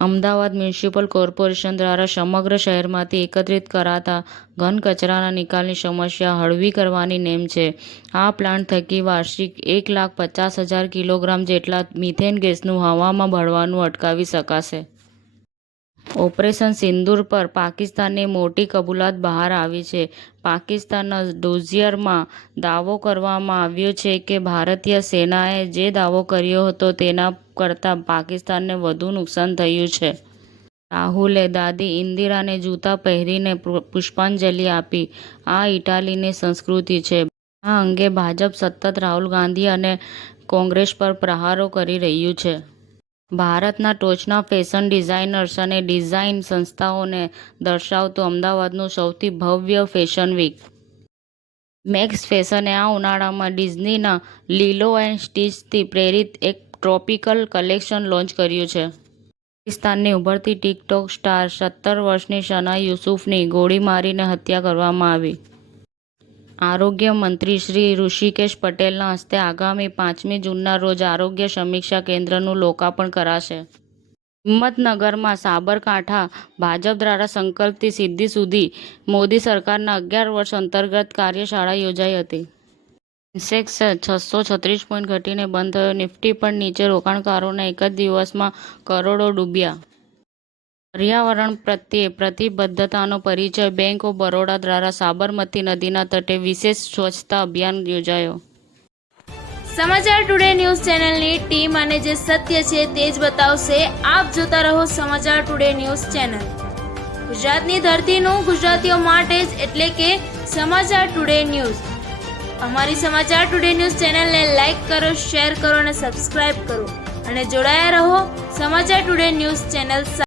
Ahmedabad municipal corporation દ્વારા સમગ્ર શહેરમાંથી એકત્રિત કરાતા ઘન કચરાના નિકાલની સમસ્યા હળવી કરવાની નેમ છે. આ પ્લાન્ટ થકી વાર્ષિક 1,50,000 કિલોગ્રામ જેટલા મિથેન ગેસનું હવામાં ભળવાનું અટકાવી શકાશે. ઓપરેશન સિંદૂર પર પાકિસ્તાનની મોટી કબૂલાત બહાર આવી છે. પાકિસ્તાનના ડોઝિયરમાં દાવો કરવામાં આવ્યો છે કે ભારતીય સેનાએ જે દાવો કર્યો હતો તેના કરતાં પાકિસ્તાનને વધુ નુકસાન થયું છે. રાહુલે દાદી ઇન્દિરાને જૂતા પહેરીને પુષ્પાંજલિ આપી. આ ઇટાલીની સંસ્કૃતિ છે. આ અંગે ભાજપ સતત રાહુલ ગાંધી અને કોંગ્રેસ પર પ્રહારો કરી રહ્યું છે. ભારતના ટોચના ફેશન ડિઝાઇનર્સ અને ડિઝાઇન સંસ્થાઓને દર્શાવતું અમદાવાદનું સૌથી ભવ્ય ફેશન વીક. મેક્સ ફેશને આ ઉનાળામાં ડિઝનીના લીલો એન્ડ સ્ટીચથી પ્રેરિત એક ટ્રોપિકલ કલેક્શન લોન્ચ કર્યું છે. પાકિસ્તાનની ઉભરતી ટિકટોક સ્ટાર 17 વર્ષની શના યુસુફની ગોળી મારીને હત્યા કરવામાં આવી. આરોગ્ય મંત્રી શ્રી ઋષિકેશ પટેલના હસ્તે આગામી 5મી જૂનના રોજ આરોગ્ય સમીક્ષા કેન્દ્રનું લોકાર્પણ કરાશે. હિંમતનગરમાં સાબરકાંઠા ભાજપ દ્વારા સંકલ્પથી સિદ્ધિ સુધી મોદી સરકારના 11 વર્ષ અંતર્ગત કાર્યશાળા યોજાઈ હતી. સેન્સેક્સ 636 પોઈન્ટ ઘટીને બંધ થયો. નિફ્ટી પણ નીચે. રોકાણકારોના એક જ દિવસમાં કરોડો ડૂબ્યા. પર્યાવરણ પ્રત્યે પ્રતિબદ્ધતાનો પરિચય. બેંક ઓફ બરોડા દ્વારા સાબરમતી નદીના તટે વિશેષ સ્વચ્છતા અભિયાન યોજાયો. સમાચાર ટુડે ન્યૂઝ ચેનલની ટીમ અને જે સત્ય છે તે જ બતાવશે. આપ જોતા રહો સમાચાર ટુડે ન્યૂઝ ચેનલ. ગુજરાતની ધરતીનું ગુજરાતીઓ માટે જ, એટલે કે સમાચાર ટુડે ન્યૂઝ. અમારી સમાચાર ટુડે ન્યૂઝ ચેનલને લાઈક કરો, શેર કરો અને સબસ્ક્રાઇબ કરો અને જોડાયા રહો સમાચાર ટુડે ન્યૂઝ ચેનલ સાથે.